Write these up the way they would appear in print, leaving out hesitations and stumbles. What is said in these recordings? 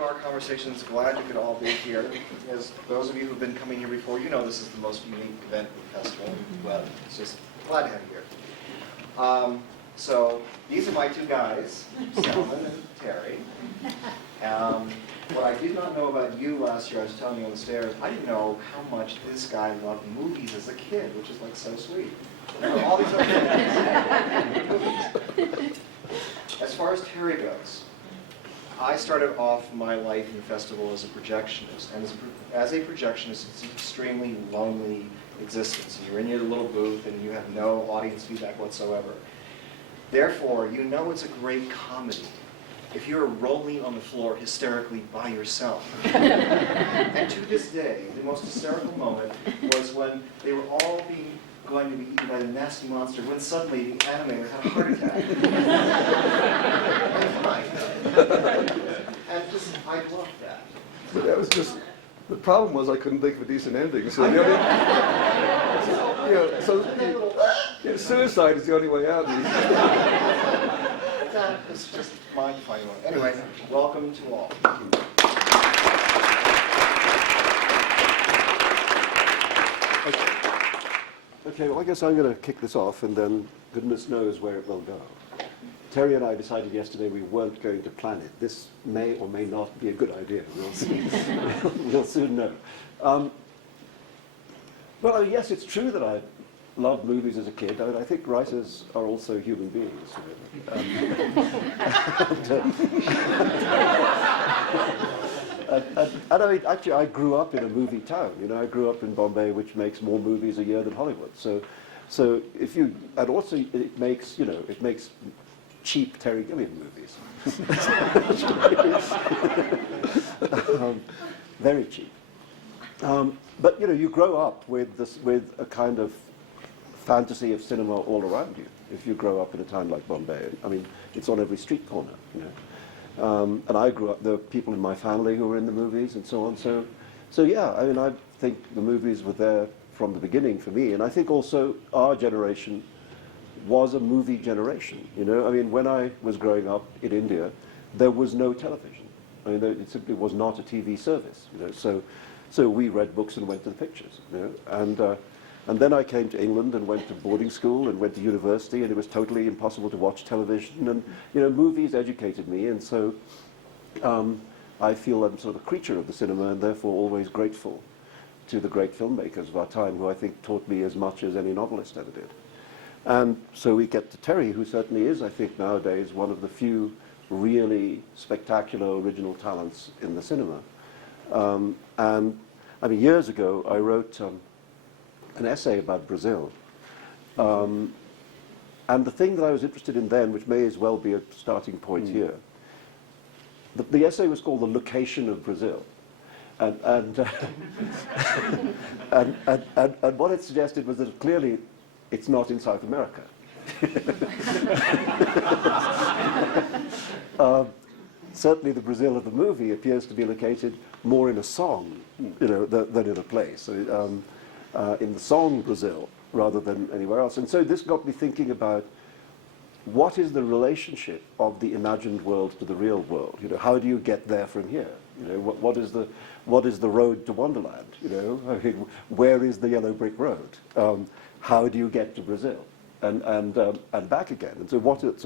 Our conversations, glad you could all be here. As those of you who've been coming here before, you know this is the most unique event of the festival. Well, it's just glad to have you here. So these are my two guys, Salman and Terry. What I did not know about you last year, I was telling you on the stairs, I didn't know how much this guy loved movies as a kid, which is like so sweet. All these other movies. As far as Terry goes, I started off my life in the festival as a projectionist, and as a projectionist, it's an extremely lonely existence. You're in your little booth and you have no audience feedback whatsoever. Therefore, you know it's a great comedy if you're rolling on the floor hysterically by yourself. And to this day, the most hysterical moment was when they were all going to be eaten by the nasty monster, when suddenly the animator had a heart attack. And just, I loved that. But that was just, the problem was I couldn't think of a decent ending. So, suicide is the only way out. It's just mind-finding. Anyway, welcome to all. Okay, well, I guess I'm going to kick this off, and then goodness knows where it will go. Terry and I decided yesterday we weren't going to plan it. This may or may not be a good idea. We'll see. We'll soon know. Well, yes, it's true that I loved movies as a kid. I mean, I think writers are also human beings. And I mean, actually, I grew up in a movie town. You know, I grew up in Bombay, which makes more movies a year than Hollywood. So if you, and also it makes, it makes cheap Terry Gilliam movies. Very cheap. But you grow up with a kind of fantasy of cinema all around you. If you grow up in a town like Bombay, I mean, it's on every street corner. And I grew up. There were people in my family who were in the movies and so on. So yeah, I mean, I think the movies were there from the beginning for me, and I think also our generation was a movie generation. I mean, when I was growing up in India, there was no television. I mean, it simply was not a TV service. So we read books and went to the pictures. And then I came to England and went to boarding school and went to university, and it was totally impossible to watch television. And movies educated me, and so I feel I'm sort of a creature of the cinema, and therefore always grateful to the great filmmakers of our time, who I think taught me as much as any novelist ever did. And so we get to Terry, who certainly is, I think, nowadays one of the few really spectacular original talents in the cinema. And I mean, years ago, I wrote an essay about Brazil. And the thing that I was interested in then, which may as well be a starting point here, the essay was called The Location of Brazil. And what it suggested was that clearly it's not in South America. Certainly the Brazil of the movie appears to be located more in a song, than in a place. In the song Brazil, rather than anywhere else. And so this got me thinking about what is the relationship of the imagined world to the real world? How do you get there from here? What is the road to Wonderland? I mean, where is the yellow brick road? How do you get to Brazil and back again? And so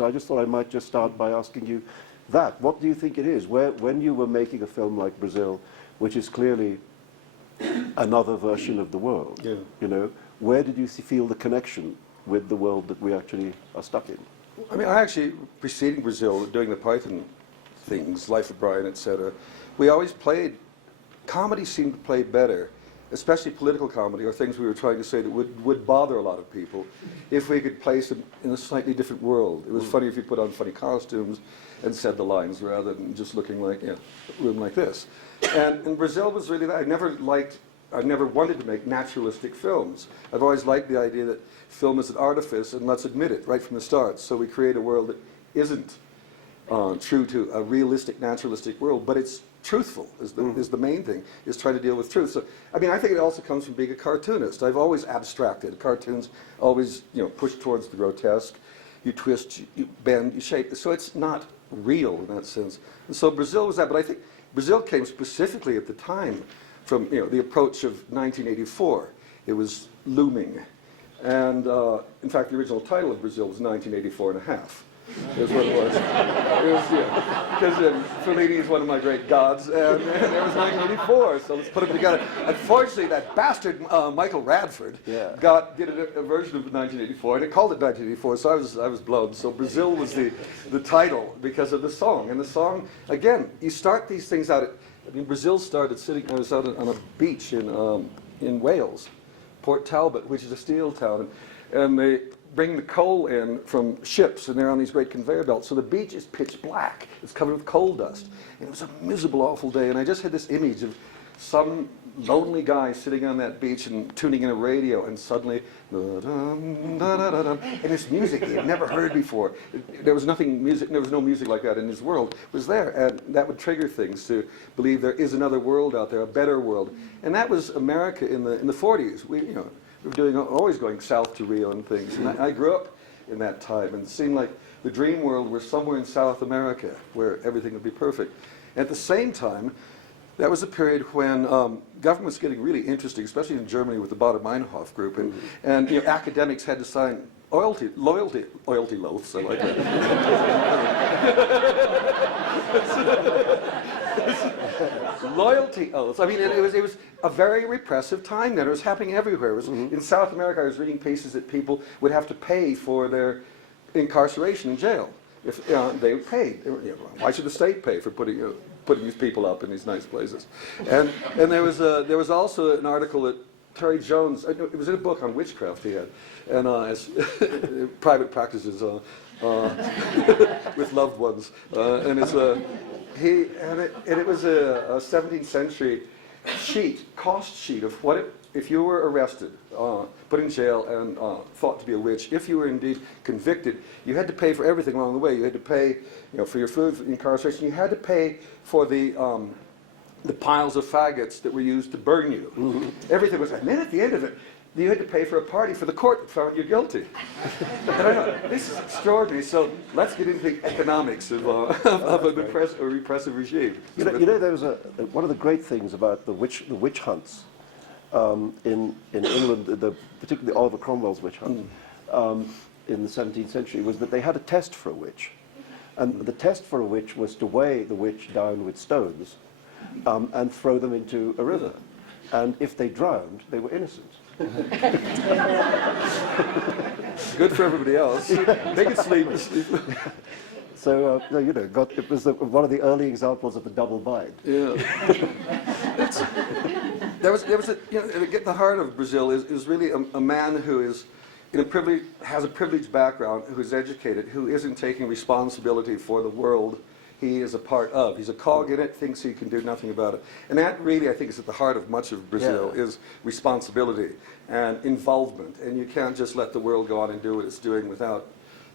I just thought I might just start by asking you that. What do you think it is? When you were making a film like Brazil, which is clearly another version of the world, where did you feel the connection with the world that we actually are stuck in? I mean, I actually, preceding Brazil, doing the Python things, Life of Brian, etc., we always played, comedy seemed to play better, especially political comedy, or things we were trying to say that would bother a lot of people, if we could place them in a slightly different world. It was funny if you put on funny costumes and said the lines rather than just looking like, a room like this. And Brazil was really that. I never wanted to make naturalistic films. I've always liked the idea that film is an artifice, and let's admit it right from the start. So we create a world that isn't true to a realistic, naturalistic world, but it's truthful is the main thing, is trying to deal with truth. So, I mean, I think it also comes from being a cartoonist. I've always abstracted. Cartoons always, push towards the grotesque. You twist, you bend, you shape. So it's not real in that sense. And so Brazil was that, but I think Brazil came specifically at the time from the approach of 1984. It was looming. And in fact, the original title of Brazil was 1984 and a half. Is what it was. Because Fellini is one of my great gods, and there was 1984, so let's put them together. Unfortunately, that bastard Michael Radford did a version of 1984, and it called it 1984, so I was blown. So Brazil was the title because of the song. And the song, again, you start these things out. Brazil started sitting. I was out on a beach in Wales, Port Talbot, which is a steel town, and they bring the coal in from ships, and they're on these great conveyor belts. So the beach is pitch black. It's covered with coal dust. And it was a miserable, awful day. And I just had this image of some lonely guy sitting on that beach and tuning in a radio, and suddenly, and this music he had never heard before. There was no music like that in his world. It was there, and that would trigger things to believe there is another world out there, a better world. And that was America in the 40s. We were always going south to Rio and things. And I grew up in that time, and it seemed like the dream world was somewhere in South America where everything would be perfect. At the same time, that was a period when government was getting really interesting, especially in Germany with the Baader-Meinhof group, and academics had to sign loyalty oaths. I like that. Loyalty oaths. I mean, it was a very repressive time then. It was happening everywhere. It was, in South America, I was reading pieces that people would have to pay for their incarceration in jail. If they paid. Why should the state pay for putting these people up in these nice places? And there was also an article that Terry Jones, it was in a book on witchcraft he had, and as private practices with loved ones, and it was a 17th century cost sheet of what if you were arrested, put in jail, and thought to be a witch. If you were indeed convicted, you had to pay for everything along the way. You had to pay, for your food, for incarceration. You had to pay for the piles of faggots that were used to burn you. Mm-hmm. Everything was. And then at the end of it, you had to pay for a party for the court that found you guilty. And I thought, this is extraordinary. So let's get into the economics of a repressive regime. There was one of the great things about the witch hunts in England, particularly Oliver Cromwell's witch hunt in the 17th century, was that they had a test for a witch. And the test for a witch was to weigh the witch down with stones and throw them into a river. And if they drowned, they were innocent. Good for everybody else. They could sleep. So, it was one of the early examples of the double bind. Yeah. The heart of Brazil is really a man who is has a privileged background, who is educated, who isn't taking responsibility for the world he is a part of. He's a cog in it, thinks he can do nothing about it. And that really, I think, is at the heart of much of Brazil, is responsibility and involvement. And you can't just let the world go on and do what it's doing without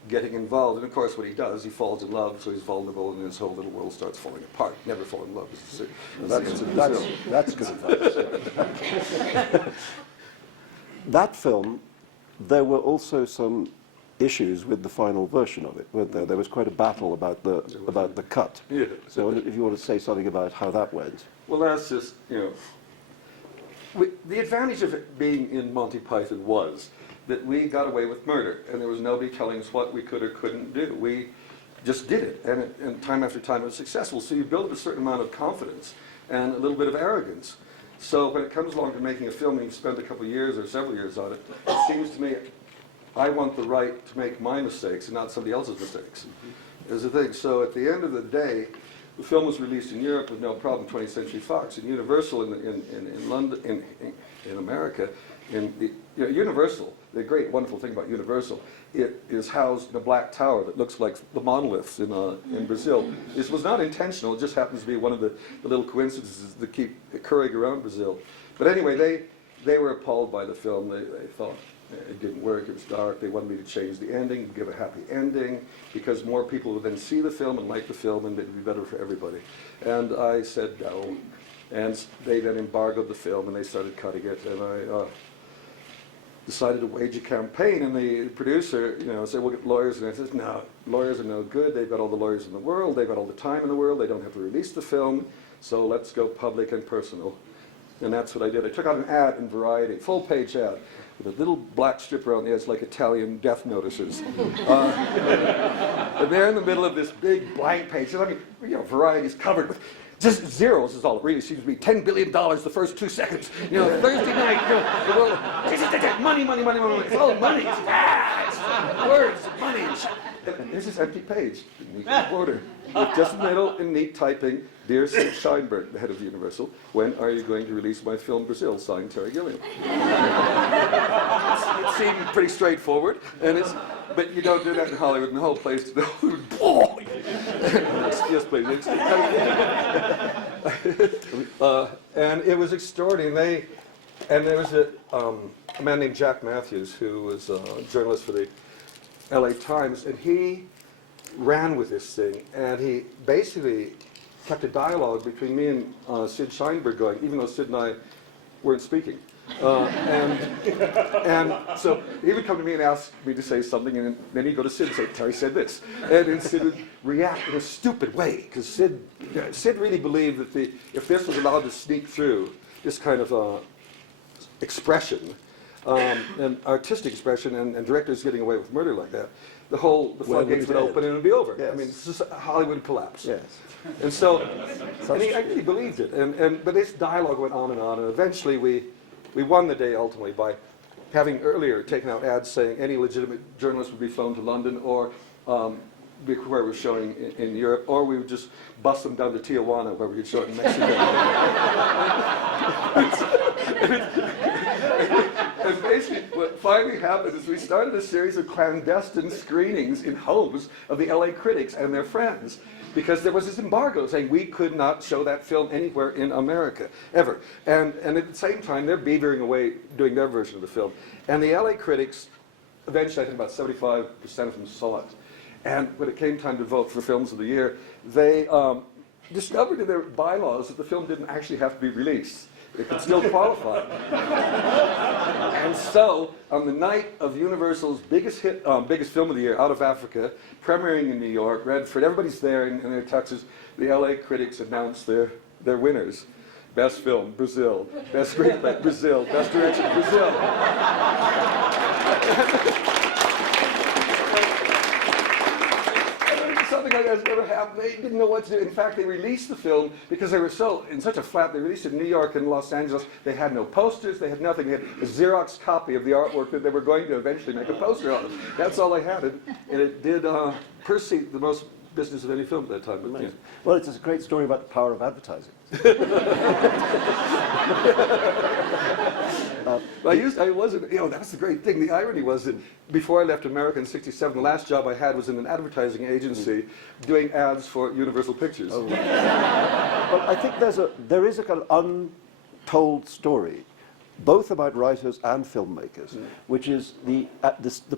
getting involved. And of course, what he does, he falls in love, so he's vulnerable, and his whole little world starts falling apart. Never fall in love. That's good advice. That film, there were also some issues with the final version of it, weren't there? There was quite a battle about the cut. Yeah. So if you want to say something about how that went. Well, that's just, the advantage of it being in Monty Python was that we got away with murder, and there was nobody telling us what we could or couldn't do. We just did it, and time after time it was successful. So you build a certain amount of confidence and a little bit of arrogance. So when it comes along to making a film and you've spent a couple of years or several years on it, it seems to me I want the right to make my mistakes and not somebody else's mistakes, is the thing. So at the end of the day, the film was released in Europe with no problem, 20th Century Fox, and Universal in London, in America, Universal, the great wonderful thing about Universal, it is housed in a black tower that looks like the monoliths in Brazil. This was not intentional, it just happens to be one of the little coincidences that keep occurring around Brazil. But anyway, they were appalled by the film. They thought it didn't work, it was dark, they wanted me to change the ending, give a happy ending, because more people would then see the film and like the film, and it would be better for everybody. And I said no, and they then embargoed the film, and they started cutting it, and I decided to wage a campaign, and the producer, said, we'll get lawyers, and I said, no, lawyers are no good, they've got all the lawyers in the world, they've got all the time in the world, they don't have to release the film, so let's go public and personal. And that's what I did. I took out an ad in Variety, full-page ad, with a little black strip around the edge like Italian death notices. And there in the middle of this big blank page, I mean, Variety's covered with just zeros is all it really seems to be. $10 billion the first 2 seconds. Thursday night, the world, money, money, money, money. It's all money. It's words, money. And there's this empty page, neat border, with just in the middle in neat typing, "Dear Sid Sheinberg, the head of Universal, when are you going to release my film Brazil, signed Terry Gilliam?" It seemed pretty straightforward, but you don't do that in Hollywood, and the whole place, yes, please. And it was extraordinary. And there was a man named Jack Matthews who was a journalist for the LA Times, and he ran with this thing, and he basically kept a dialogue between me and Sid Sheinberg going, even though Sid and I weren't speaking. And so he would come to me and ask me to say something, and then he'd go to Sid and say, "Terry said this." And then Sid would react in a stupid way, because Sid really believed that if this was allowed to sneak through, this kind of expression, and artistic expression, and directors getting away with murder like that, the floodgates would open and it would be over. Yes. I mean, Hollywood would collapse. Yes. And so, and he actually believed it. But this dialogue went on, and eventually we won the day ultimately by having earlier taken out ads saying any legitimate journalist would be flown to London, or where we're showing in Europe, or we would just bus them down to Tijuana where we could show it in Mexico. And basically what finally happened is we started a series of clandestine screenings in homes of the LA critics and their friends, because there was this embargo saying we could not show that film anywhere in America, ever. And at the same time, they're beavering away doing their version of the film. And the LA critics, eventually I think about 75% of them saw it. And when it came time to vote for Films of the Year, they discovered in their bylaws that the film didn't actually have to be released. It could still qualify. And so, on the night of Universal's biggest film of the year, Out of Africa, premiering in New York, Redford, everybody's there in their tuxes, the LA critics announced their winners. Best film, Brazil. Best screenplay, Brazil. Best direction, Brazil. Something like that has never happened. They didn't know what to do. In fact, they released the film because they were in such a flap. They released it in New York and Los Angeles. They had no posters. They had nothing. They had a Xerox copy of the artwork that they were going to eventually make a poster of. That's all they had. And it did perceive the most business of any film at that time. But, yeah. Well, it's a great story about the power of advertising. I wasn't, that's the great thing. The irony was that before I left America in '67, the last job I had was in an advertising agency doing ads for Universal Pictures. Oh, right. Well, I think there is a kind of untold story, both about writers and filmmakers, which is the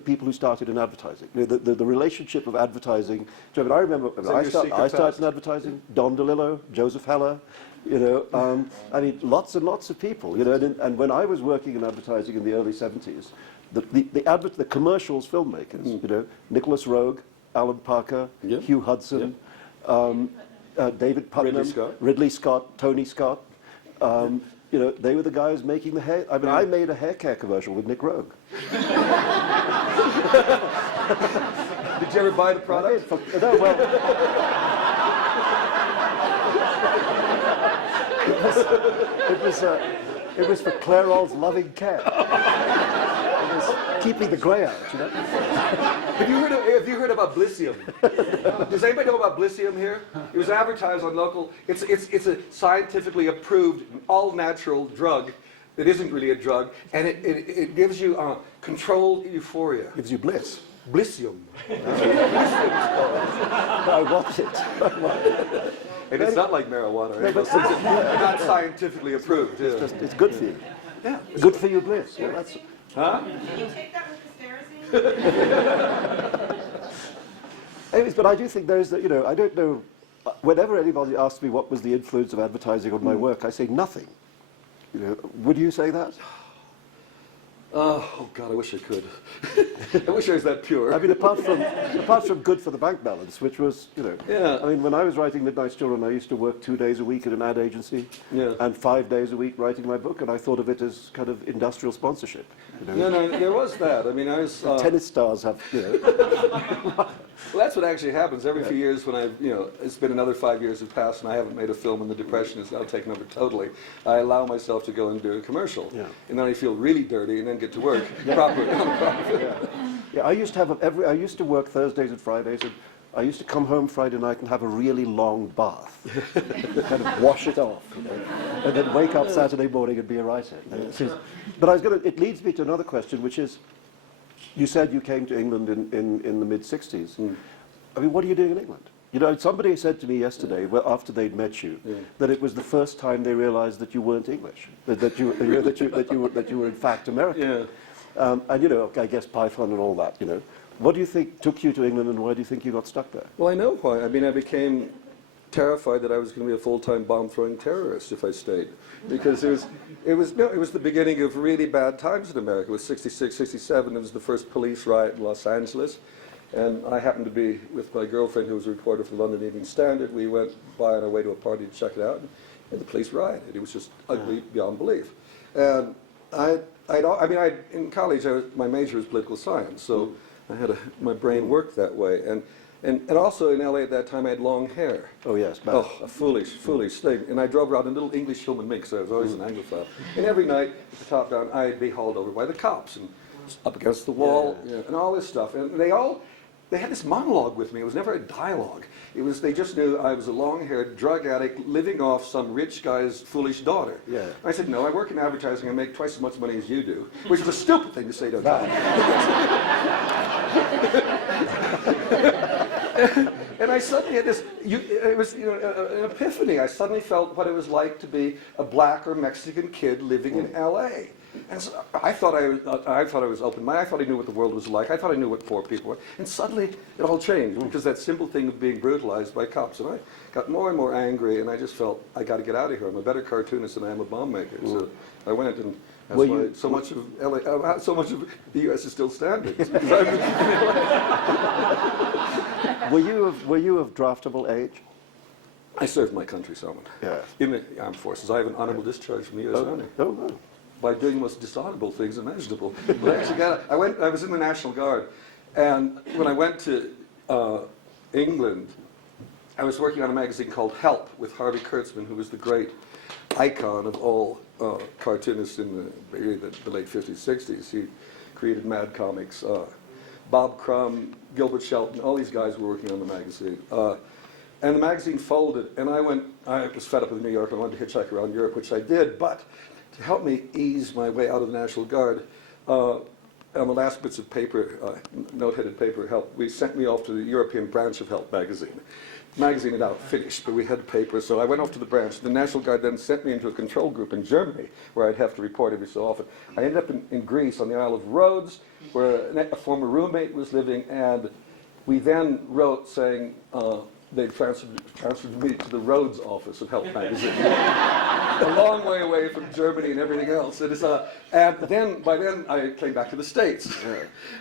people who started in advertising. The relationship of advertising. I remember when I started in advertising, Don DeLillo, Joseph Heller, I mean, lots and lots of people, and when I was working in advertising in the early 70s, the commercials filmmakers, Nicholas Roeg, Alan Parker, Hugh Hudson, David Putnam, Ridley Scott, Tony Scott, they were the guys making the hair. I mean, I made a hair care commercial with Nick Roeg. Did you ever buy the product? No, well, it was for Clairol's Loving Care. It was keeping the grey out, Have you heard about Blissium? Does anybody know about Blissium here? It was advertised on local. It's a scientifically approved, all-natural drug that isn't really a drug, and it gives you controlled euphoria. Gives you bliss. Blissium. I want it. And it's not like marijuana. Right? Those things are not scientifically approved. It's good for you. Yeah. Good for your bliss. Yeah, that's. Huh? Can you take that with Asparagine? Anyways, but I do think there's I don't know. Whenever anybody asks me what was the influence of advertising on my work, I say nothing. Would you say that? Oh God, I wish I could. I wish I was that pure. I mean, apart from good for the bank balance, which was, you know, Yeah. I mean, when I was writing Midnight Children, I used to work 2 days a week at an ad agency, Yeah. and 5 days a week writing my book, and I thought of it as kind of industrial sponsorship. You know? No, there was that. I mean, I was. Tennis stars have, you know. Well, that's what actually happens every few years when it's been another 5 years have passed and I haven't made a film and the depression is now taken over totally. I allow myself to go and do a commercial. Yeah. And then I feel really dirty and then get to work properly. Yeah, I used to have I used to work Thursdays and Fridays, and I used to come home Friday night and have a really long bath, kind of wash it off, you know, and then wake up Saturday morning and be a writer. You know. But it leads me to another question, which is, you said you came to England in the mid-'60s. Mm. I mean, what are you doing in England? You know, somebody said to me yesterday, well, after they'd met you, that it was the first time they realized that you weren't English, that you were in fact American. Yeah. And, you know, I guess Python and all that, you know. What do you think took you to England, and why do you think you got stuck there? Well, I know why. I mean, I became terrified that I was going to be a full-time bomb-throwing terrorist if I stayed. Because it was the beginning of really bad times in America. It was 66, 67. It was the first police riot in Los Angeles. And I happened to be with my girlfriend, who was a reporter for the London Evening Standard. We went by on our way to a party to check it out, and the police rioted. It was just ugly beyond belief. And in college, my major was political science, so I had my brain worked that way. And also in LA at that time, I had long hair. Oh, yes. Bad. Oh, a foolish thing. And I drove around in little English human mink, so I was always an Anglophile. And every night, with the top down, I'd be hauled over by the cops and up against the wall and all this stuff. And they had this monologue with me. It was never a dialogue. They just knew I was a long-haired drug addict living off some rich guy's foolish daughter. Yeah. I said, no, I work in advertising. I make twice as much money as you do, which is a stupid thing to say to a guy. And I suddenly had this, it was an epiphany. I suddenly felt what it was like to be a black or Mexican kid living in L.A. And so I thought I was open-minded. I thought I knew what the world was like. I thought I knew what poor people were. And suddenly it all changed because that simple thing of being brutalized by cops. And I got more and more angry, and I just felt, I got to get out of here. I'm a better cartoonist than I am a bomb maker. So I went, and that's why so much of LA, so much of the U.S. is still standing. Were you of draftable age? I served my country, Salman. Yeah. In the armed forces. I have an honorable discharge from the U.S. Army. Oh, no. By doing the most dishonorable things imaginable. But I actually I was in the National Guard, and when I went to England, I was working on a magazine called Help with Harvey Kurtzman, who was the great icon of all cartoonists in the late 50s, 60s. He created Mad Comics. Bob Crumb, Gilbert Shelton, all these guys were working on the magazine. And the magazine folded, and I was fed up with New York. I wanted to hitchhike around Europe, which I did, but to help me ease my way out of the National Guard, on the last bits of paper, note-headed paper, Help, we sent me off to the European branch of Help magazine. The magazine had now finished, but we had paper, so I went off to the branch. The National Guard then sent me into a control group in Germany, where I'd have to report every so often. I ended up in Greece on the Isle of Rhodes, where a former roommate was living, and we then wrote saying they transferred me to the Rhodes office of Help magazine. A long way away from Germany and everything else. And then, by then, I came back to the States.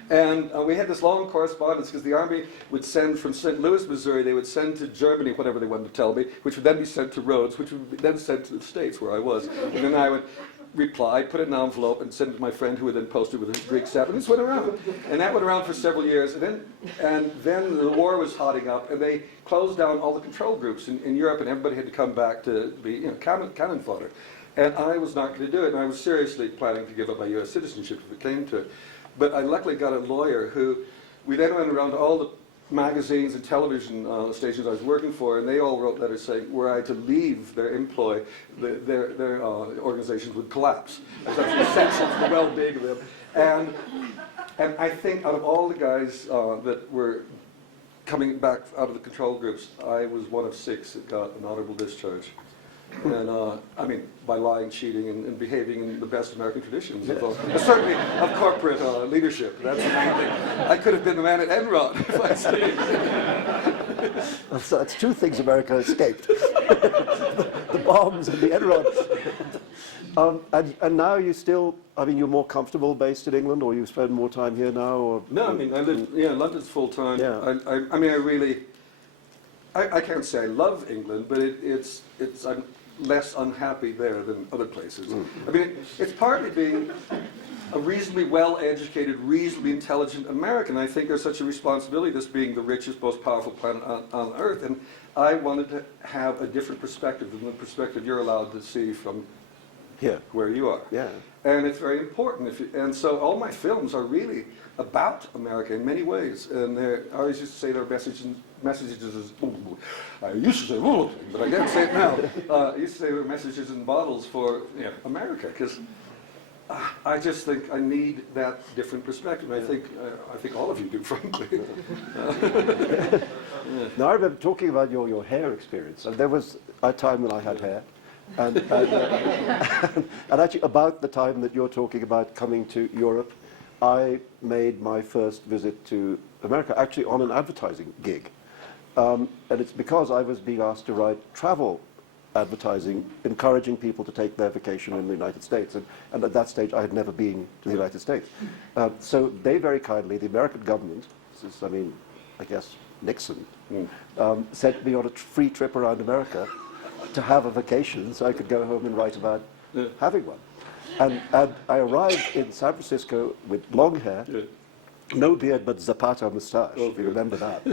And we had this long correspondence because the Army would send from St. Louis, Missouri, they would send to Germany whatever they wanted to tell me, which would then be sent to Rhodes, which would be then sent to the States where I was. And then I would reply, put it in an envelope, and send it to my friend who would then post it with a Greek stamp. And this went around. And that went around for several years. And then the war was hotting up, and they closed down all the control groups in Europe, and everybody had to come back to be cannon fodder. And I was not going to do it, and I was seriously planning to give up my U.S. citizenship if it came to it. But I luckily got a lawyer who, we then went around to all the magazines and television stations I was working for, and they all wrote letters saying, were I to leave their employ, their organizations would collapse. That's essential to the well-being of them. And I think out of all the guys that were coming back out of the control groups, I was one of 6 that got an honorable discharge. And I mean, by lying, cheating, and behaving in the best American traditions, certainly of corporate leadership. That's the main thing. I could have been the man at Enron if I stayed. That's 2 things America escaped. The bombs and the Enron. And now you still, I mean, you're more comfortable based in England, or you spend more time here now, or? No, I mean, I live, London's full time. Yeah. I mean, I can't say I love England, but I'm less unhappy there than other places. I mean, it's partly being a reasonably well-educated, reasonably intelligent American. I think there's such a responsibility, this being the richest, most powerful planet on Earth, and I wanted to have a different perspective than the perspective you're allowed to see from Here. where you are. Yeah. And it's very important. And so all my films are really about America in many ways. And I always used to say their messages is, I used to say, but I can't say it now. I used to say their messages in bottles for America, because I just think I need that different perspective. And I think all of you do, frankly. Now, I remember talking about your hair experience, and there was a time when I had hair. And actually, about the time that you're talking about coming to Europe, I made my first visit to America, actually on an advertising gig. And it's because I was being asked to write travel advertising, encouraging people to take their vacation in the United States. And at that stage, I had never been to the United States. So they very kindly, the American government, this is, I mean, I guess Nixon, sent me on a free trip around America to have a vacation so I could go home and write about having one. And I arrived in San Francisco with long hair, no beard but Zapata moustache, if you remember that.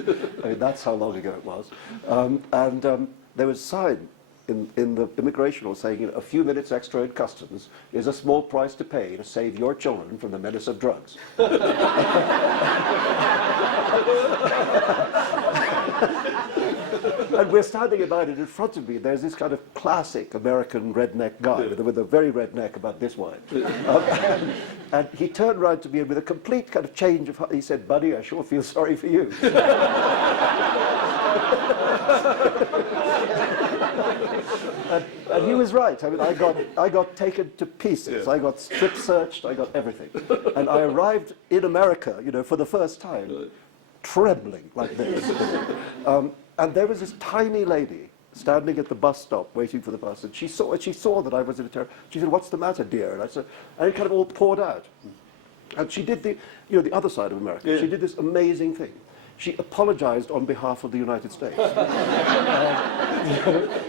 I mean, that's how long ago it was. There was a sign in the immigration law saying, a few minutes extra in customs is a small price to pay to save your children from the menace of drugs. And we're standing about it in front of me. There's this kind of classic American redneck guy with a very red neck about this wide. And he turned around to me and with a complete kind of change of heart, he said, "Buddy, I sure feel sorry for you." And he was right. I mean, I got taken to pieces. I got strip searched. I got everything. And I arrived in America, for the first time, trembling like this. And there was this tiny lady standing at the bus stop waiting for the bus, and she saw that I was in a terror. She said, "What's the matter, dear?" And I said, and it kind of all poured out. And she did the other side of America. Yeah. She did this amazing thing. She apologized on behalf of the United States.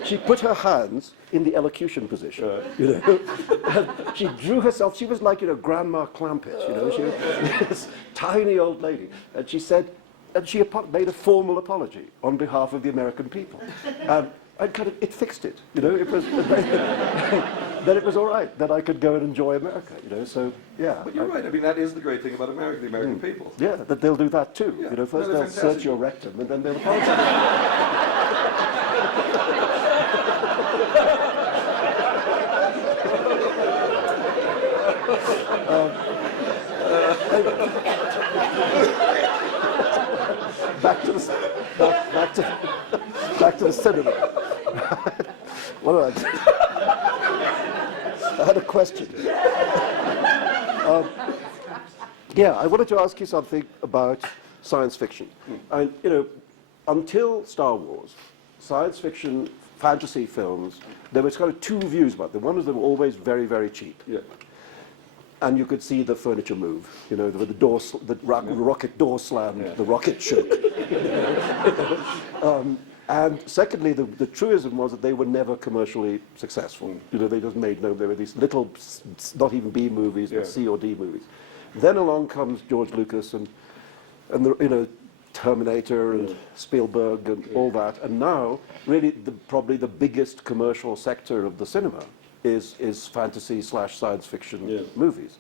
She put her hands in the elocution position, and she drew herself. She was like, Grandma Clampett, She was this tiny old lady, and she said. And she made a formal apology on behalf of the American people. And it fixed it, It was, then it was all right that I could go and enjoy America, So, yeah. But you're right. I mean, that is the great thing about America, the American people. Yeah, that they'll do that too. Yeah. First they'll search your rectum, and then they'll apologize. Back to the cinema. What did I had a question. I wanted to ask you something about science fiction. And until Star Wars, science fiction, fantasy films, there was kind of two views about them. One was they were always very, very cheap. Yeah. And you could see the furniture move, with the rocket door slammed, the rocket shook. And secondly, the truism was that they were never commercially successful. They just made they were these little, not even B movies, but C or D movies. Then along comes George Lucas and the Terminator and Spielberg and all that. And now, really, probably the biggest commercial sector of the cinema is fantasy/science fiction movies.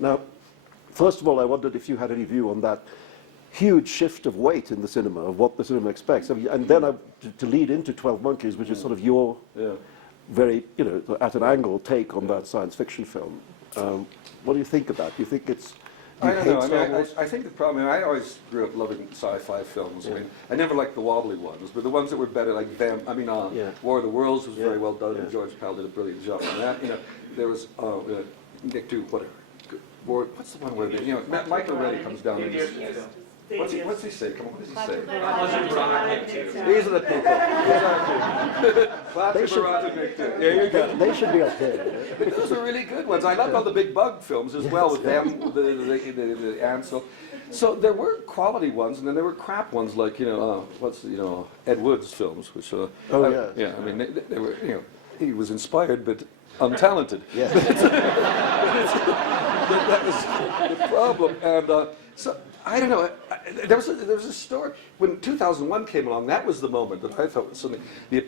Now, first of all, I wondered if you had any view on that huge shift of weight in the cinema, of what the cinema expects. I mean, and then to lead into 12 Monkeys, which is sort of your very, at an angle take on that science fiction film. What do you think of that? Do you think it's... I don't know. I think the problem, I always grew up loving sci-fi films. I mean, I never liked the wobbly ones, but the ones that were better, like them, War of the Worlds was very well done, and George Pell did a brilliant job on that. There was Nick Do, whatever. What's the one where, Michael Reddy comes down and what's he say? Come on, what does he say? These are the people. Classic erotic Nick Do. There you go. They should be up there. But those are really good ones. I loved all the big bug films as well with them, the ants. So there were quality ones, and then there were crap ones like Ed Wood's films, which Oh, yes. yeah, I mean they were he was inspired but untalented. Yeah. That was the problem. And so I don't know. There was a story when 2001 came along. That was the moment that I thought was something, the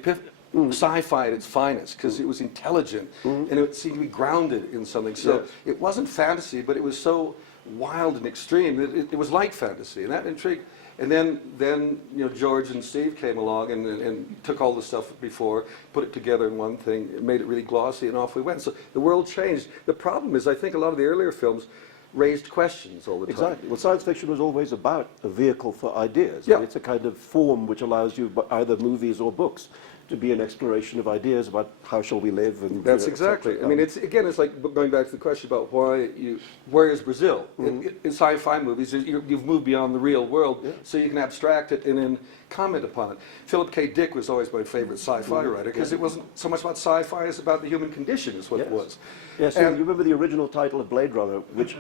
sci-fi at its finest, because it was intelligent and it seemed to be grounded in something. So Yes. it wasn't fantasy, but it was so wild and extreme that it was like fantasy, and that intrigued. And then George and Steve came along and took all the stuff before, put it together in one thing, made it really glossy, and off we went. So the world changed. The problem is, I think a lot of the earlier films raised questions all the time. Exactly. Well, science fiction was always about a vehicle for ideas. Yeah. It's a kind of form which allows you, either movies or books, to be an exploration of ideas about how shall we live. And That's et exactly. cetera. I mean, it's like going back to the question about where is Brazil? In sci-fi movies, you've moved beyond the real world, so you can abstract it and then comment upon it. Philip K. Dick was always my favorite sci-fi writer, because it wasn't so much about sci-fi as about the human condition, is what it was. Yes, And- you remember the original title of Blade Runner, which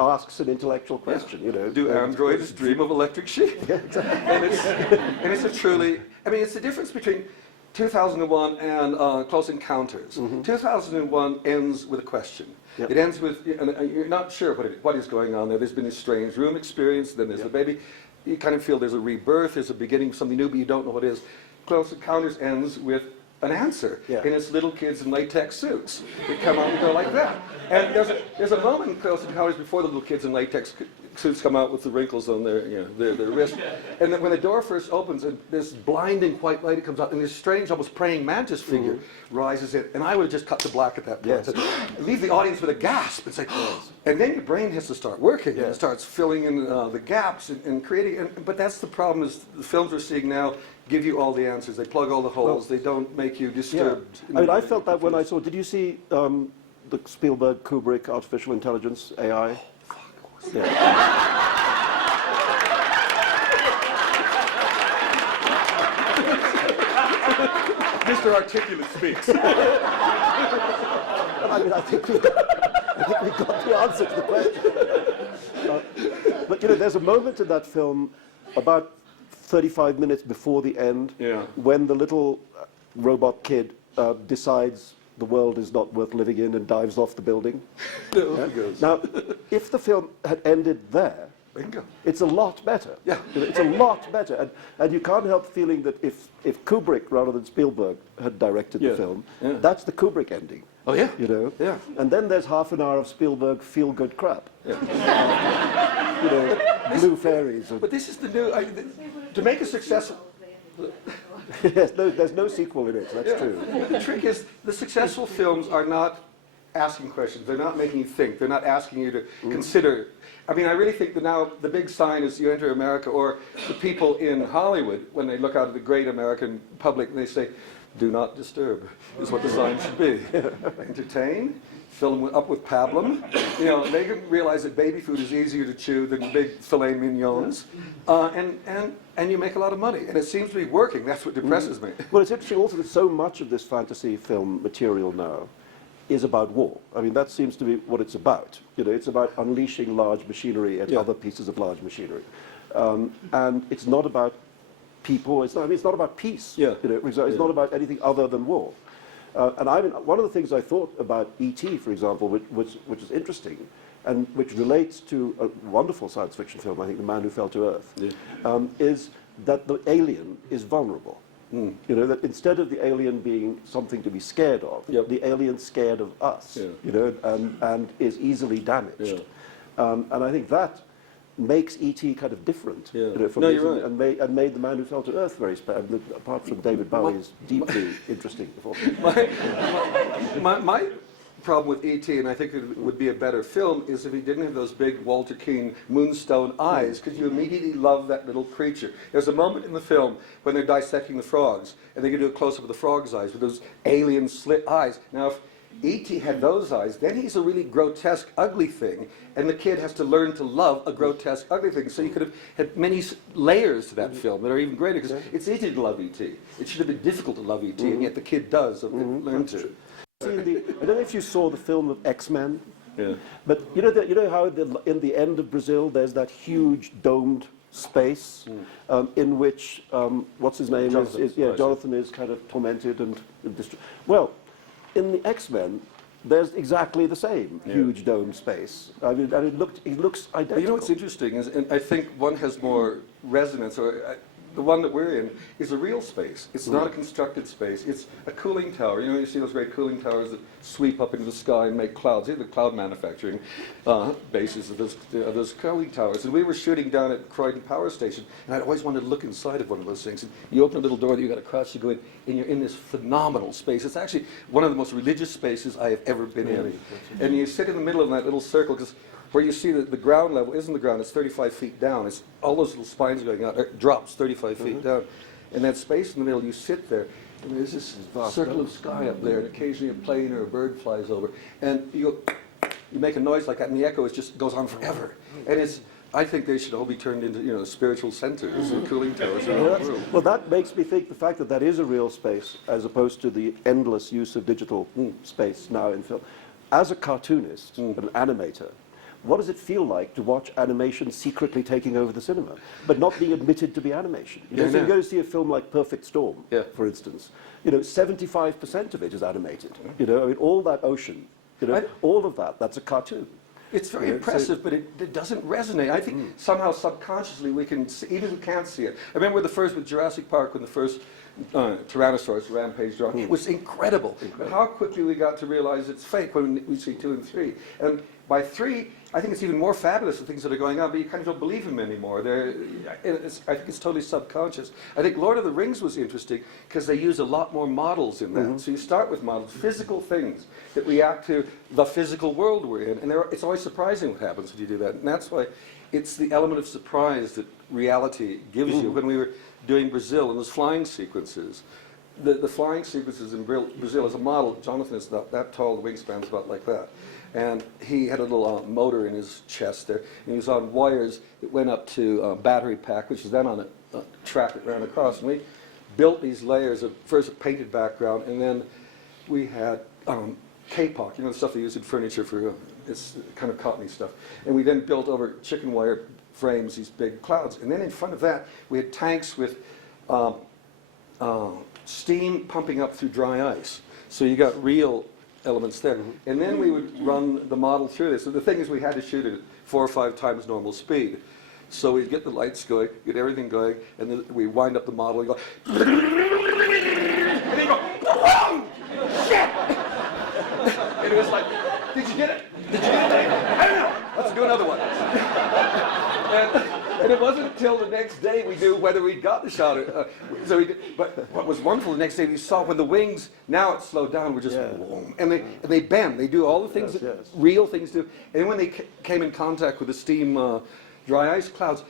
asks an intellectual question, Do androids dream of electric sheep? Yeah, exactly. and it's a truly, I mean, it's the difference between 2001 and Close Encounters. 2001 ends with a question. Yep. It ends with, you're not sure what is going on there. There's been a strange room experience, then there's the baby. You kind of feel there's a rebirth, there's a beginning of something new, but you don't know what it is. Close Encounters ends with an answer, Yeah. and it's little kids in latex suits that come out and go like that. And there's a moment in Close Encounters before the little kids in latex suits come out with the wrinkles on their wrist, and then when the door first opens and this blinding white light comes out, and this strange, almost praying mantis figure rises in, and I would have just cut to black at that point. Yes. And say, leave the audience with a gasp and say, and then your brain has to start working, and it Yes. starts filling in the gaps and creating. But that's the problem: is the films we're seeing now give you all the answers. They plug all the holes. They don't make you Yeah. disturbed. I mean, I felt that when I saw, did you see the Spielberg, Kubrick, artificial intelligence, AI? Yeah. Mr. Articulate speaks. I mean, I think we got the answer to the question. But there's a moment in that film, about 35 minutes before the end, when the little robot kid decides the world is not worth living in and dives off the building. Now, if the film had ended there, Bingo. it's a lot better. Yeah. It's a lot better. And you can't help feeling that if Kubrick, rather than Spielberg, had directed the film, that's the Kubrick ending. Oh, yeah. Yeah. And then there's half an hour of Spielberg feel-good crap. Yeah. Blue fairies. But this is the new, to make a successful, Yes, there's no sequel in it, that's true. the trick is the successful films are not asking questions. They're not making you think. They're not asking you to consider. I mean, I really think that now the big sign is you enter America, or the people in Hollywood, when they look out at the great American public, and they say, do not disturb, is what the sign should be. Entertain, fill them up with pablum. They can realize that baby food is easier to chew than big filet mignons. And you make a lot of money. And it seems to be working. That's what depresses me. Well, it's interesting also that so much of this fantasy film material now is about war. I mean, that seems to be what it's about. It's about unleashing large machinery at other pieces of large machinery. And it's not about people. It's not about peace. It's not about anything other than war. And one of the things I thought about E.T., for example, which is interesting, and which relates to a wonderful science fiction film, I think, The Man Who Fell to Earth, is that the alien is vulnerable. That instead of the alien being something to be scared of, the alien's scared of us, and is easily damaged. And I think that makes E.T. kind of different from you're right. and made The Man Who Fell to Earth very special. Apart from David Bowie's deeply interesting performance. My problem with E.T., and I think it would be a better film, is if he didn't have those big Walter Keane moonstone eyes, because you immediately love that little creature. There's a moment in the film when they're dissecting the frogs, and they can do a close-up of the frog's eyes with those alien slit eyes. Now, if E.T. had those eyes, then he's a really grotesque, ugly thing, and the kid has to learn to love a grotesque, ugly thing. So you could have had many layers to that film that are even greater, because it's easy to love E.T. It should have been difficult to love E.T., and yet the kid does learn to. Seen the I don't know if you saw the film of X-Men, Yeah. but you know how in the end of Brazil there's that huge domed space in which what's his name Jonathan, is right. Jonathan is kind of tormented and well, in the X-Men there's exactly the same huge domed space. I mean, and it looks identical. But you know what's interesting is, and I think one has more resonance, or the one that we're in is a real space. It's not a constructed space. It's a cooling tower. You know, you see those great cooling towers that sweep up into the sky and make clouds. They're the cloud manufacturing bases of those cooling towers. And we were shooting down at Croydon Power Station, and I'd always wanted to look inside of one of those things. And you open a little door that you got to crouch to go in, and you're in this phenomenal space. It's actually one of the most religious spaces I have ever been in. And you sit in the middle of that little circle, because where you see that the ground level isn't the ground, it's 35 feet down. It's all those little spines going out, it drops 35 feet down. And that space in the middle, you sit there, and there's this circle of sky up there, and occasionally a plane or a bird flies over. And you make a noise like that, and the echo just goes on forever. And I think they should all be turned into spiritual centers and cooling towers around the world. Well, that makes me think the fact that that is a real space as opposed to the endless use of digital space now in film. As a cartoonist, an animator, what does it feel like to watch animation secretly taking over the cinema, but not being admitted to be animation? So you go to see a film like Perfect Storm, for instance. 75% of it is animated. I mean, all that ocean, all of that's a cartoon. It's very impressive, but it doesn't resonate. I think somehow subconsciously we can, even if we can't see it. I remember with Jurassic Park, when the first Tyrannosaurus rampaged around. It was incredible. But how quickly we got to realize it's fake when we see 2 and 3. And by 3, I think it's even more fabulous, the things that are going on, but you kind of don't believe them anymore. I think it's totally subconscious. I think Lord of the Rings was interesting because they use a lot more models in that. So you start with models, physical things that react to the physical world we're in. And it's always surprising what happens when you do that. And that's why it's the element of surprise that reality gives you. When we were doing Brazil and those flying sequences, the flying sequences in Brazil as a model, Jonathan is not that tall, the wingspan's about like that. And he had a little motor in his chest there, and he was on wires that went up to a battery pack, which is then on a track that ran across. And we built these layers of first a painted background, and then we had K-pop, the stuff they use in furniture for it's kind of cottony stuff. And we then built over chicken wire frames these big clouds. And then in front of that, we had tanks with steam pumping up through dry ice. So you got real elements there. And then we would run the model through this. So the thing is, we had to shoot it at 4 or 5 times normal speed. So we'd get the lights going, get everything going, and then we wind up the model and go, and then you go, boom! Shit! And it was like, did you get it? Did you get it? I don't know. Let's do another one. And it wasn't until the next day we knew whether we'd got the shot. But what was wonderful, the next day we saw when the wings, now it's slowed down, we're just, boom, and they bend. They do all the things that real things do. And when they came in contact with the steam dry ice clouds,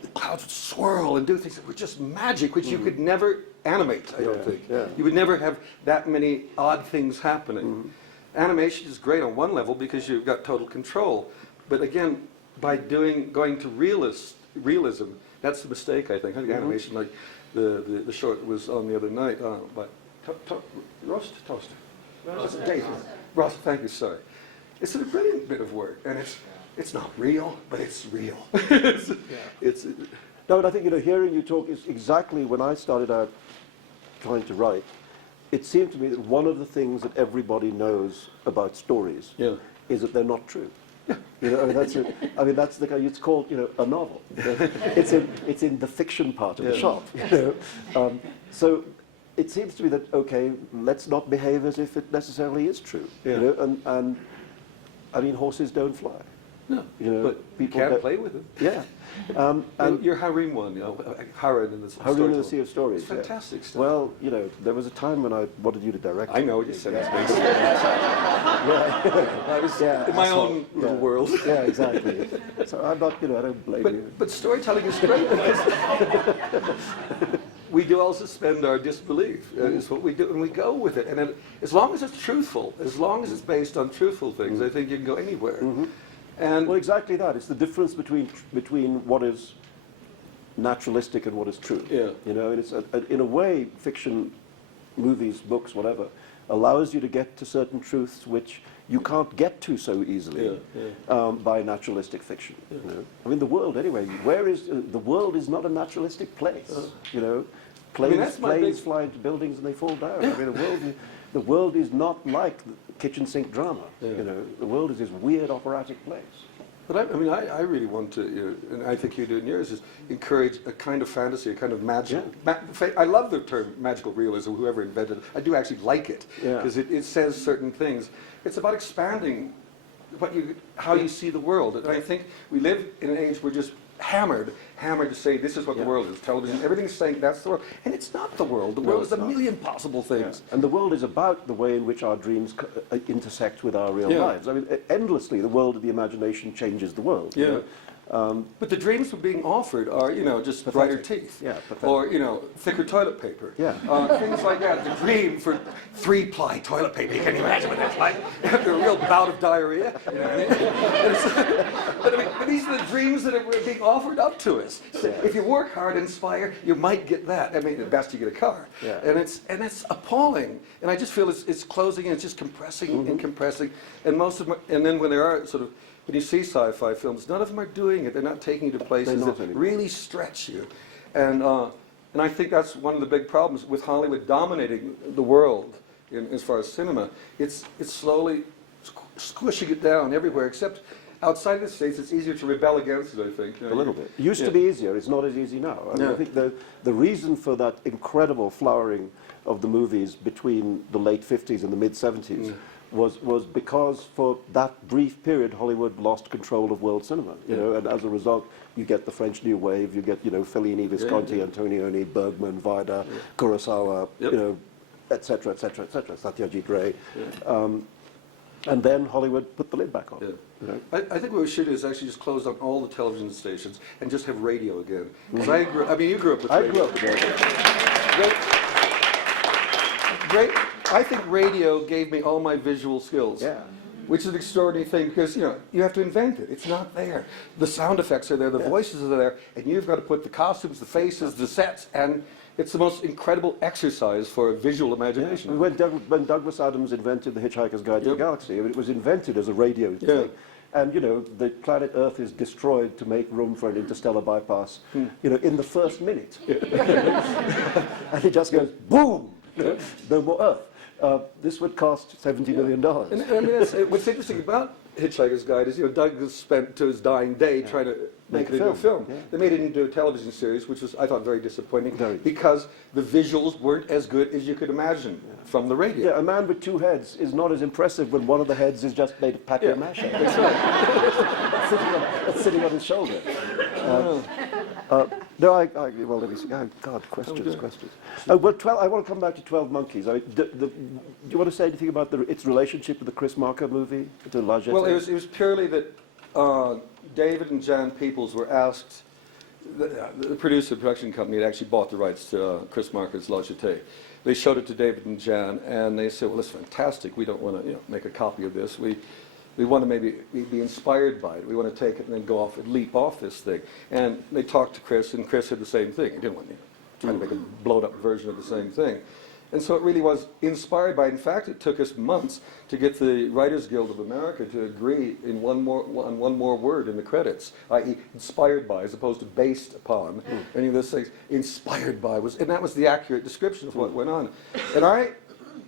the clouds would swirl and do things that were just magic, which you could never animate, I don't think. You would never have that many odd things happening. Animation is great on one level because you've got total control. But again, by going to realism, that's the mistake, I think. I think animation, like the short that was on the other night, by Ross Toaster. Ross, thank you, sorry. It's a brilliant bit of work, and it's not real, but it's real. No, and I think hearing you talk is exactly when I started out trying to write. It seemed to me that one of the things that everybody knows about stories is that they're not true. That's it. I mean, that's the kind. It's called, a novel. It's in the fiction part of the shop. So it seems to me that let's not behave as if it necessarily is true. And I mean, horses don't fly. No, but people can't play with it. Yeah. And your harem one, Harem in the Harem in the Sea of Stories. It's fantastic stuff. Well, there was a time when I wanted you to direct. I know what you said. I was in my own little world. Yeah, exactly. So I'm not, I don't blame you. But storytelling is great because we do all suspend our disbelief. Is what we do, and we go with it. And then, as long as it's truthful, as long as it's based on truthful things, I think you can go anywhere. And well, exactly that. It's the difference between what is naturalistic and what is true. And it's in a way, fiction, movies, books, whatever, allows you to get to certain truths which you can't get to so easily by naturalistic fiction. You know? I mean, the world, anyway, the world is not a naturalistic place, you know? Planes fly into buildings and they fall down. I mean, the world is not like kitchen sink drama, you know? The world is this weird operatic place. But I really want to, and I think you do in yours, is encourage a kind of fantasy, a kind of magic. I love the term magical realism, whoever invented it. I do actually like it, because it says certain things. It's about expanding how you see the world. And I think we live in an age where just hammered to say this is what the world is. Television, everything's saying that's the world. And it's not the world. The world is a million possible things. And the world is about the way in which our dreams intersect with our real lives. I mean, endlessly, the world of the imagination changes the world. You know? But the dreams we're being offered are, just brighter teeth, or thicker toilet paper, things like that. The dream for 3-ply toilet paper. You can imagine what that's like after a real bout of diarrhea. You know what I mean? But these are the dreams that are being offered up to us. So if you work hard and inspire, you might get that. I mean, at best you get a car, and it's appalling. And I just feel it's closing and it's just compressing and compressing. And most of them, and then when there are sort of when you see sci-fi films, none of them are doing it. They're not taking you to places that really stretch you. And I think that's one of the big problems with Hollywood dominating the world as far as cinema. It's slowly squishing it down everywhere, except outside of the States, it's easier to rebel against it, I think. A little bit. It used to be easier. It's not as easy now. I mean, I think the reason for that incredible flowering of the movies between the late 50s and the mid-70s was because for that brief period Hollywood lost control of world cinema, you know, and as a result you get the French New Wave, you get, Fellini, Visconti, Antonioni, Bergman, Vida, Kurosawa, et cetera, Satyajit Ray. And then Hollywood put the lid back on. Yeah. You know? I think what we should do is actually just close down all the television stations and just have radio again. Because you grew up with radio. I grew up with radio. Great. I think radio gave me all my visual skills. Yeah. Which is an extraordinary thing because, you have to invent it. It's not there. The sound effects are there, the voices are there, and you've got to put the costumes, the faces, the sets, and it's the most incredible exercise for a visual imagination. When Douglas Adams invented The Hitchhiker's Guide to the Galaxy, it was invented as a radio thing. And, the planet Earth is destroyed to make room for an interstellar bypass, in the first minute. And it just goes, boom! No more Earth. This would cost $70 million. And I mean, what's interesting about Hitchhiker's Guide is, Douglas spent to his dying day trying to make it into a film. Yeah. They made it into a television series, which was, I thought, very disappointing because the visuals weren't as good as you could imagine from the radio. Yeah, a man with two heads is not as impressive when one of the heads is just made of papier-mâché. That's right. sitting on his shoulder. No, well, let me see. Oh, God, questions. Well, I want to come back to 12 Monkeys. Do you want to say anything about its relationship with the Chris Marker movie, to La Jetée? Well, it was purely that David and Jan Peoples were asked, the production company had actually bought the rights to Chris Marker's La Jetée. They showed it to David and Jan, and they said, well, it's fantastic. We don't want to make a copy of this. We want to maybe be inspired by it. We want to take it and then go off and leap off this thing. And they talked to Chris, and Chris said the same thing. He didn't want to try to make a blown-up version of the same thing. And so it really was inspired by. In fact, it took us months to get the Writers Guild of America to agree on one more word in the credits, i.e., inspired by, as opposed to based upon. Any of those things. Inspired by and that was the accurate description of what went on. And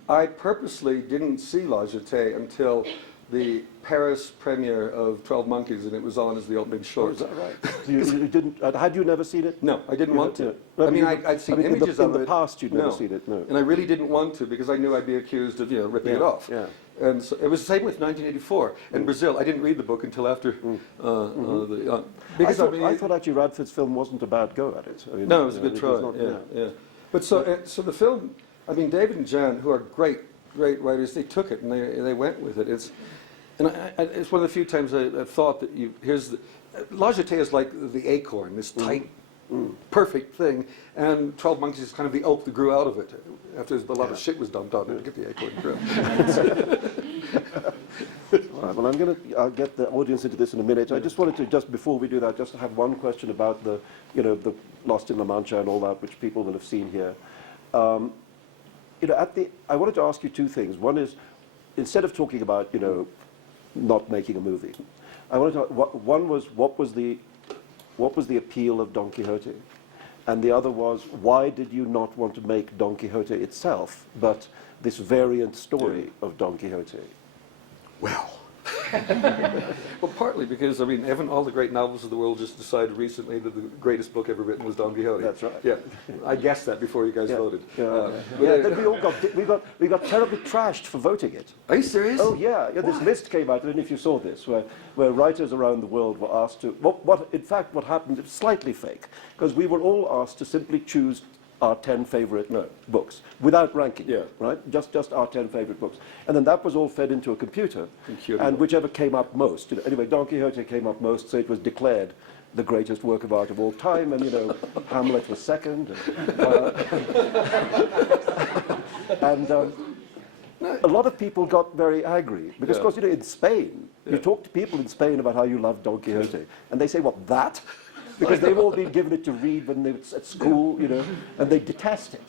I purposely didn't see La Jetée until the Paris premiere of 12 Monkeys, and it was on as the opening short. Is that right? So you didn't? Had you never seen it? No, I didn't want to. No, I mean, I'd seen images of it. In the past, you'd never seen it, no. And I really didn't want to because I knew I'd be accused of, ripping it off. Yeah. And so it was the same with 1984. In Brazil, I didn't read the book until after because I thought actually Radford's film wasn't a bad go at it. I mean, no, it was a good try. Yeah. But so the film, I mean, David and Jan, who are great writers, they took it and they went with it. It's one of the few times I've thought that La Jetée is like the acorn, this tight, perfect thing, and 12 Monkeys is kind of the oak that grew out of it after a lot of shit was dumped on it to get the acorn through. All right, well, I'll get the audience into this in a minute. I just wanted to, just before we do that, just to have one question about the Lost in La Mancha and all that, which people will have seen here. I wanted to ask you two things. One is, instead of talking about, not making a movie, I wanted to, one was, what was the appeal of Don Quixote? And the other was, why did you not want to make Don Quixote itself, but this variant story of Don Quixote? Well, well, partly because, I mean, haven't all the great novels of the world just decided recently that the greatest book ever written was Don Quixote? That's right. Yeah, I guessed that before you guys voted. Then we all got terribly trashed for voting it. Are you serious? Oh yeah, this list came out. I don't know if you saw this, where writers around the world were asked to. In fact, what happened? It was slightly fake, because we were all asked to simply choose our 10 favorite books without ranking. Yeah. Right. Just our 10 favorite books, and then that was all fed into a computer, and whichever came up most. Anyway, Don Quixote came up most, so it was declared the greatest work of art of all time, and Hamlet was second. And a lot of people got very angry because, of course, in Spain, you talk to people in Spain about how you love Don Quixote, and they say, "What, that?" Because they've all been given it to read when they were at school, and they detest it.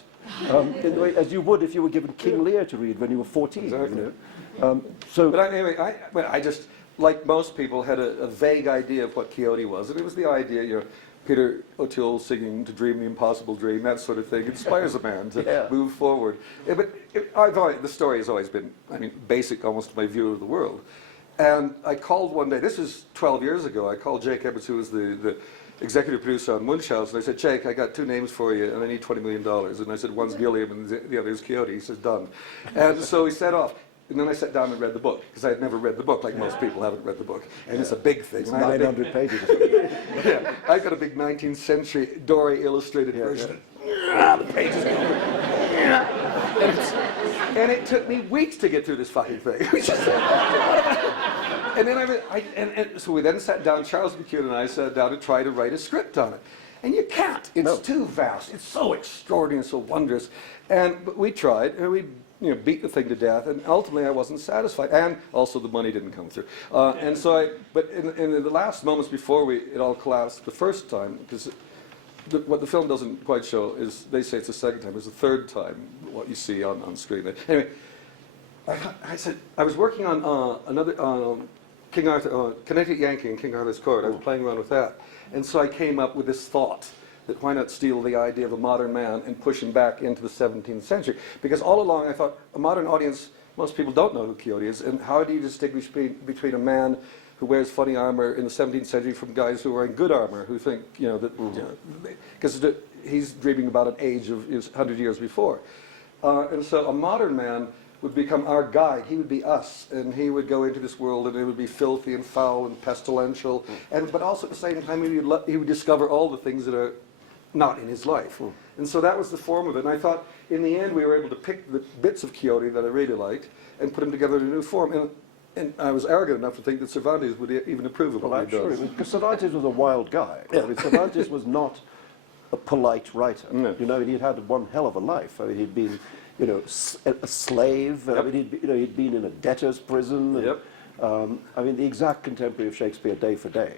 In the way, as you would if you were given King Lear to read when you were 14. Exactly. But anyway, I just, like most people, had a vague idea of what Quixote was, and it was the idea, Peter O'Toole singing "To Dream the Impossible Dream," that sort of thing, inspires a man to move forward. The story has always been, basic almost to my view of the world. And I called one day, this was 12 years ago, I called Jake Edwards, who was the executive producer on Munchausen, and I said, "Jake, I got two names for you, and I need $20 million. And I said, "One's Gilliam, and the other is Quixote." He says, "Done." And so he set off. And then I sat down and read the book, because I had never read the book, like most people haven't read the book. And it's a big thing. It's 900 pages. Yeah, I got a big 19th century Dory illustrated version. The pages go. And it took me weeks to get through this fucking thing. And then so we then sat down, Charles McCune and I sat down to try to write a script on it. And you can't. It's too vast. It's so extraordinary and so wondrous. But we tried, and we beat the thing to death, and ultimately I wasn't satisfied. And also the money didn't come through. But in the last moments before it all collapsed the first time, because what the film doesn't quite show is, they say it's the second time, it's the third time what you see on screen. Anyway, I said, I was working on another King Arthur, Connecticut Yankee in King Arthur's Court. I was playing around with that. And so I came up with this thought that why not steal the idea of a modern man and push him back into the 17th century? Because all along I thought, a modern audience, most people don't know who Quixote is, and how do you distinguish between a man who wears funny armor in the 17th century from guys who are wearing good armor, who think, because he's dreaming about an age of 100 years before. And so a modern man would become our guide. He would be us, and he would go into this world, and it would be filthy and foul and pestilential, but also at the same time he would discover all the things that are not in his life. And so that was the form of it. And I thought, in the end, we were able to pick the bits of Quixote that I really liked and put them together in a new form. And I was arrogant enough to think that Cervantes would even approve of what he does. Because Cervantes was a wild guy. Cervantes was not a polite writer. No. He'd had one hell of a life. He'd been, a slave. He'd been in a debtor's prison. Yep. The exact contemporary of Shakespeare, day for day.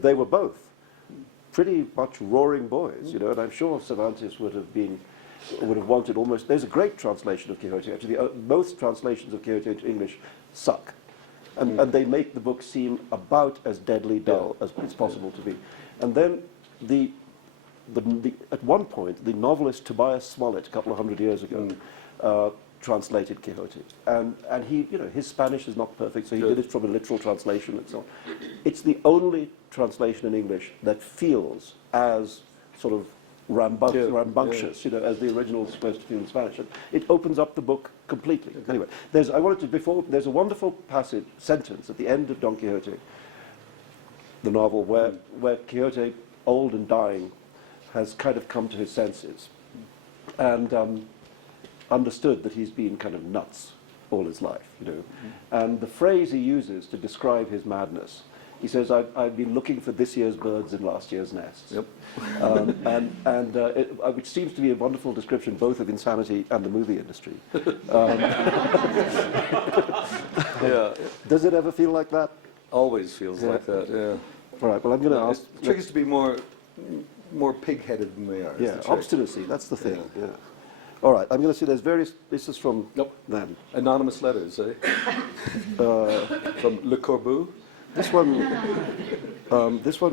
They were both pretty much roaring boys. And I'm sure Cervantes would have wanted almost. There's a great translation of Quixote. Actually, most translations of Quixote into English suck, and they make the book seem about as deadly dull as it's possible to be. And then at one point, the novelist Tobias Smollett, a couple of hundred years ago, translated Quixote, and he, his Spanish is not perfect, so he did it from a literal translation and so on. It's the only translation in English that feels as sort of rambunctious, as the original is supposed to feel in Spanish. And it opens up the book completely. Anyway, there's a wonderful sentence at the end of Don Quixote, the novel, where Quixote, old and dying, has kind of come to his senses, and understood that he's been kind of nuts all his life, And the phrase he uses to describe his madness, he says, I've been looking for this year's birds in last year's nests. Yep. Which seems to be a wonderful description both of insanity and the movie industry. Does it ever feel like that? Always feels like that, yeah. All right, well, I'm going to ask... The trick is to be more more pig-headed than they are. is Yeah, the trick. obstinacy, that's the thing. Yeah. All right, I'm going to see there's various, this is from Nope. them. Anonymous letters, eh? From Le Corbeau. This one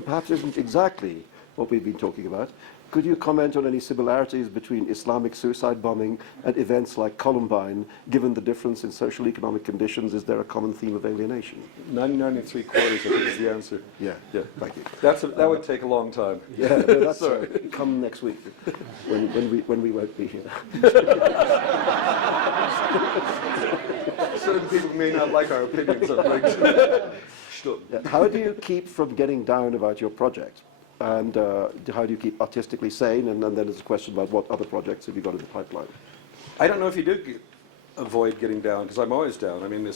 perhaps isn't exactly what we've been talking about. Could you comment on any similarities between Islamic suicide bombing and events like Columbine, given the difference in social economic conditions? Is there a common theme of alienation? 99 3/4, I think, is the answer. Yeah, thank you. That would take a long time. Yeah, no, that's Sorry. come next week when we won't be here. Certain people may not like our opinions on things. Sure. Yeah. How do you keep from getting down about your project? And how do you keep artistically sane? And then there's a question about what other projects have you got in the pipeline? I don't know if you do avoid getting down, because I'm always down. I mean, I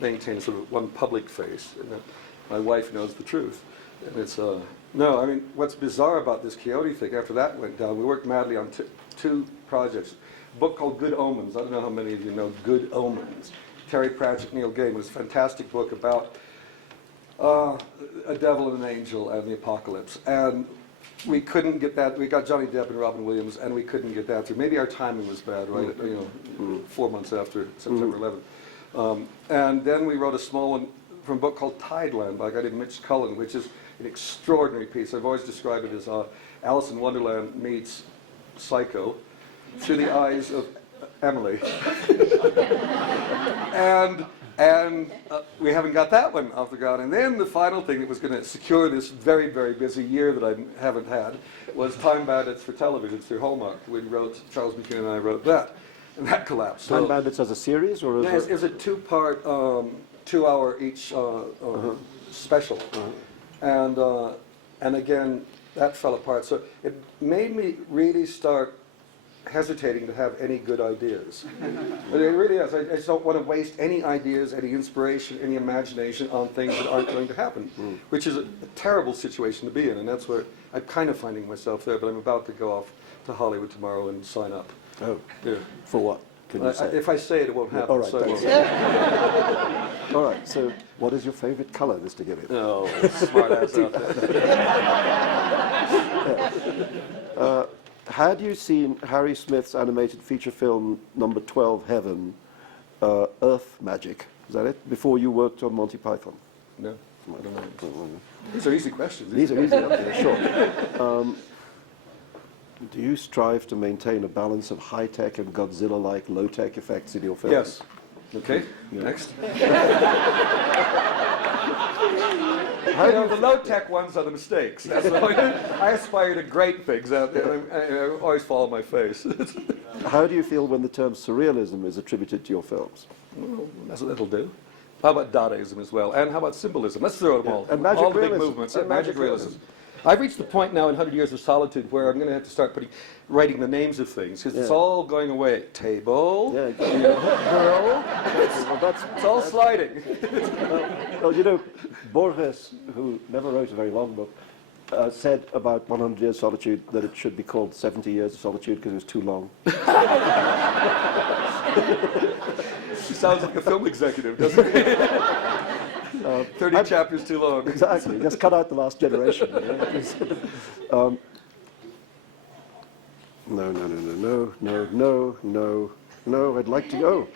maintain sort of one public face, and my wife knows the truth. And it's, no, I mean, what's bizarre about this Quixote thing, after that went down, we worked madly on two projects. A book called Good Omens. I don't know how many of you know Good Omens. Terry Pratchett, Neil Gaiman. It was a fantastic book about a devil and an angel and the apocalypse. And we couldn't get that. We got Johnny Depp and Robin Williams, and we couldn't get that through. Maybe our timing was bad, right? 4 months after September 11th. And then we wrote a small one from a book called Tideland by a guy named Mitch Cullen, which is an extraordinary piece. I've always described it as Alice in Wonderland meets Psycho through the eyes of Emily. And we haven't got that one off the ground. And then the final thing that was going to secure this very, very busy year that I haven't had was Time Bandits for television through Hallmark. Charles McKeon and I wrote that, and that collapsed. Time Bandits as a series, or as It's a two-part, 2-hour each special. And again, that fell apart. So it made me really start hesitating to have any good ideas. But it really is. I just don't want to waste any ideas, any inspiration, any imagination on things that aren't going to happen, which is a terrible situation to be in, and that's where I'm kind of finding myself there, but I'm about to go off to Hollywood tomorrow and sign up. Oh, Yeah. for what? Can you say? If I say it, it won't happen. All right, so I thanks. won't. All right, so what is your favorite color, Mr. Gilliam? No, smart ass out there. Had you seen Harry Smith's animated feature film number 12, Heaven, Earth Magic? Is that it? Before you worked on Monty Python? No, I don't know. These are easy questions. These are easy, okay, sure. Do you strive to maintain a balance of high-tech and Godzilla-like low-tech effects in your films? Yes. Okay, next. The low-tech ones are the mistakes. That's the point. I aspire to great things out there. I always fall on my face. How do you feel when the term surrealism is attributed to your films? Well, that'll do. How about Dadaism as well? And how about symbolism? Let's throw them all. And magic all the big realism. movements. And Magic magic realism. realism. I've reached the point now in 100 Years of Solitude where I'm going to have to start writing the names of things, because it's all going away. Table, Yeah, girl, it's all sliding. well, you know, Borges, who never wrote a very long book, said about 100 Years of Solitude that it should be called 70 Years of Solitude because it was too long. She sounds like a film executive, doesn't he? 30 chapters too long. Exactly, just cut out the last generation. No, I'd like to go.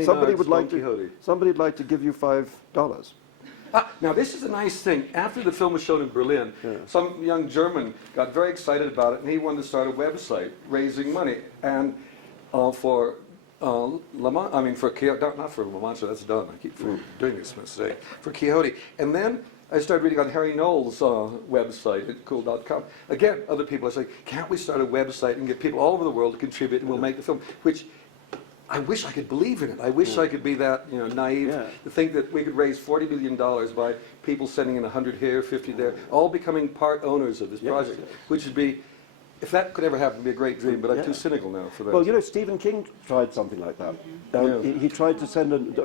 Somebody'd like to give you $5. Now, this is a nice thing. After the film was shown in Berlin, some young German got very excited about it, and he wanted to start a website raising money. And for for Quixote, not for La Mancha, that's done. I keep doing this mistake. For Quixote. And then I started reading on Harry Knowles' website at cool.com. Again, other people are saying, can't we start a website and get people all over the world to contribute and we'll make the film? Which I wish I could believe in it. I wish I could be that naive to think that we could raise $40 million by people sending in 100 here, 50 there, all becoming part owners of this project, which would be, if that could ever happen, it'd be a great dream, but I'm too cynical now for that. Well, you know, Stephen King tried something like that. He tried to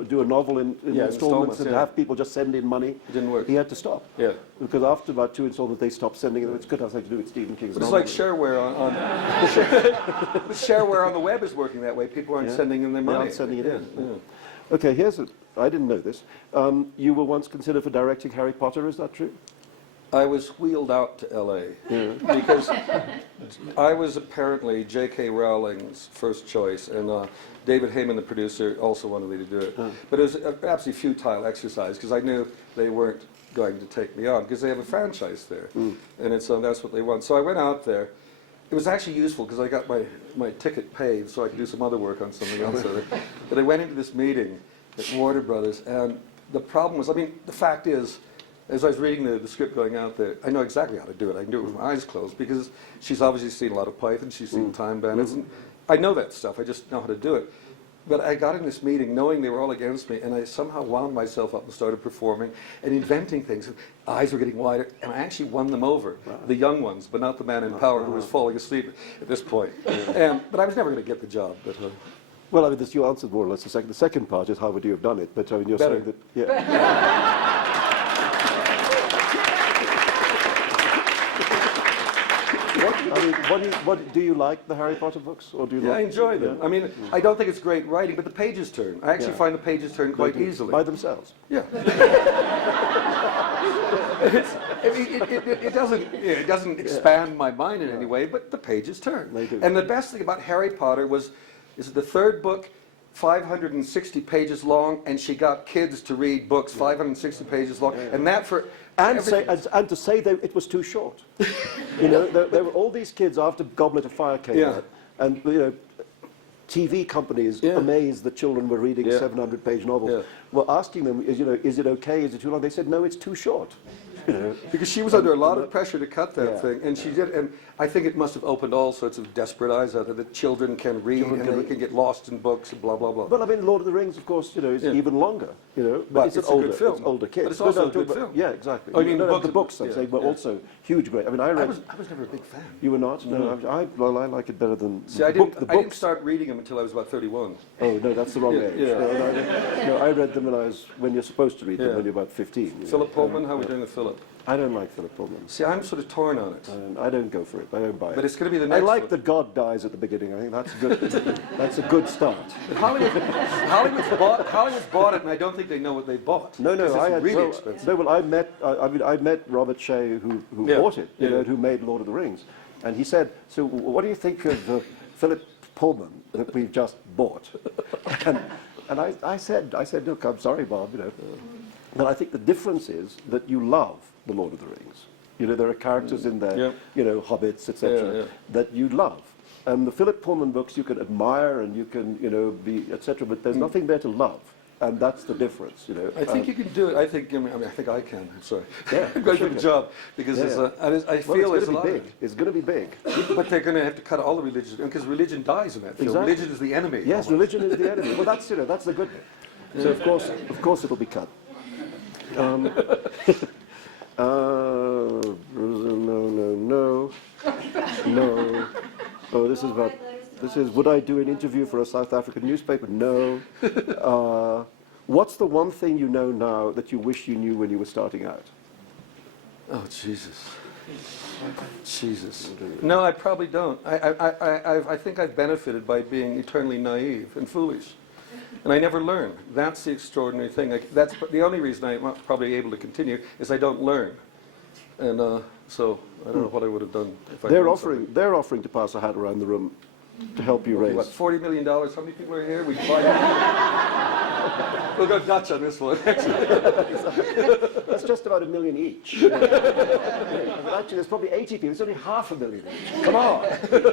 do a novel in installments and have people just send in money. It didn't work. He had to stop. Yeah. Because after about 2 installments, they stopped sending it. It could have something to do with Stephen King's But it's novel. like shareware on shareware on the web is working that way. People aren't sending in their money. They aren't sending it in. Okay, I didn't know this. You were once considered for directing Harry Potter, is that true? I was wheeled out to L.A. because I was apparently J.K. Rowling's first choice, and David Heyman, the producer, also wanted me to do it. But it was an absolutely futile exercise because I knew they weren't going to take me on because they have a franchise there, and it's that's what they want. So I went out there. It was actually useful because I got my ticket paid so I could do some other work on something else. But I went into this meeting at Warner Brothers, and the problem was, I mean, the fact is, as I was reading the script going out there, I know exactly how to do it. I can do it with my eyes closed because she's obviously seen a lot of Python, she's seen Time Bandits, and I know that stuff, I just know how to do it. But I got in this meeting knowing they were all against me, and I somehow wound myself up and started performing and inventing things. Eyes were getting wider, and I actually won them over, the young ones, but not the man in power who was falling asleep at this point. But I was never going to get the job. But, Well, I mean, this, you answered more or less the second. The second part is how would you have done it? But I mean, you're Better. saying that, yeah. What do you like the Harry Potter books, or do you? yeah, like, I enjoy them. I mean, I don't think it's great writing, but the pages turn. I actually find the pages turn quite easily. by themselves. Yeah. It doesn't expand my mind in any way, but the pages turn. They do. And the best thing about Harry Potter is the third book, 560 pages long, and she got kids to read books 560 pages long, and that for And everything. to say that it was too short. You know, there were all these kids after Goblet of Fire came out, and you know, TV companies amazed that children were reading 700-page novels. Were asking them, is it okay? Is it too long? They said, no, it's too short. You know, Because she was under a lot of pressure to cut that thing, and she did. And I think it must have opened all sorts of desperate eyes out there that children can read and they can get lost in books and blah blah blah. Well, I mean, Lord of the Rings, of course, is even longer. You know, But it's it's an a older, good film. it's older kids. But it's also No, a good but- film. Yeah, exactly. I mean, the books, I'm saying, were also huge, great. I mean, I read. I was never a big fan. You were not? No, I like it better than See, I the didn't books. start reading them until I was about 31. Oh no, that's the wrong age. Yeah. No, I read them when you're supposed to read them Yeah. when you're about 15. you know. Philip Pullman, how are we doing with Philip? I don't like Philip Pullman. See, I'm sort of torn on it. I don't go for it. I don't buy it. But it's going to be the I next like one. that God dies at the beginning. I think that's good. That's a good start. Hollywood's bought it, and I don't think they know what they bought. No, 'Cause I it's had really expensive. No, well, I met Robert Shea who bought it, you know, who made Lord of the Rings, and he said, "So, what do you think of Philip Pullman that we've just bought?" And I said, "Look, I'm sorry, Bob, you know, but I think the difference is that you love the Lord of the Rings. You know, there are characters in there, you know, hobbits, etc., that you love." And the Philip Pullman books you can admire and you can, you know, be, etc., but there's nothing there to love. And that's the difference, you know. I think you can do it. I think I can. I'm sorry. Yeah, I'm going sure for the can. job because I feel Well, there's it's a going lot to be of big. It's going to be big. But they're going to have to cut all the religion because religion dies in that film. Exactly. Religion is the enemy. Yes, almost. religion is the enemy. Well, that's, you know, that's the good bit. So, of course it'll be cut. No. Oh, this is, would I do an interview for a South African newspaper? No. What's the one thing you know now that you wish you knew when you were starting out? Oh, Jesus. No, I probably don't. I think I've benefited by being eternally naive and foolish. And I never learn. That's the extraordinary thing. That's the only reason I'm probably able to continue is I don't learn. And so I don't know what I would have done if I They're learned offering offering to pass a hat around the room to help you something. raise. What, $40 million? How many people are here? We'll go Dutch on this one. That's just about $1 million each. Actually, there's probably 80 people. It's only $500,000 each. Come on.